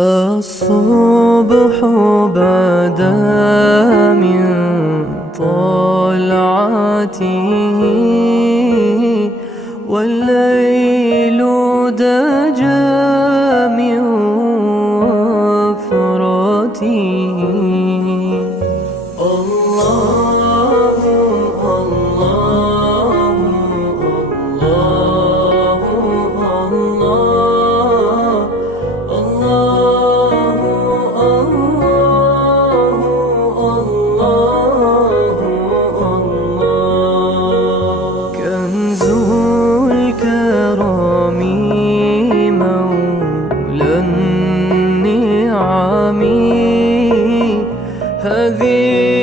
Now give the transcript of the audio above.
الصبح بدا من طلعته والليل دجى من وفرته. الله الله الله الله. كنز الكرم مولى النعم هذه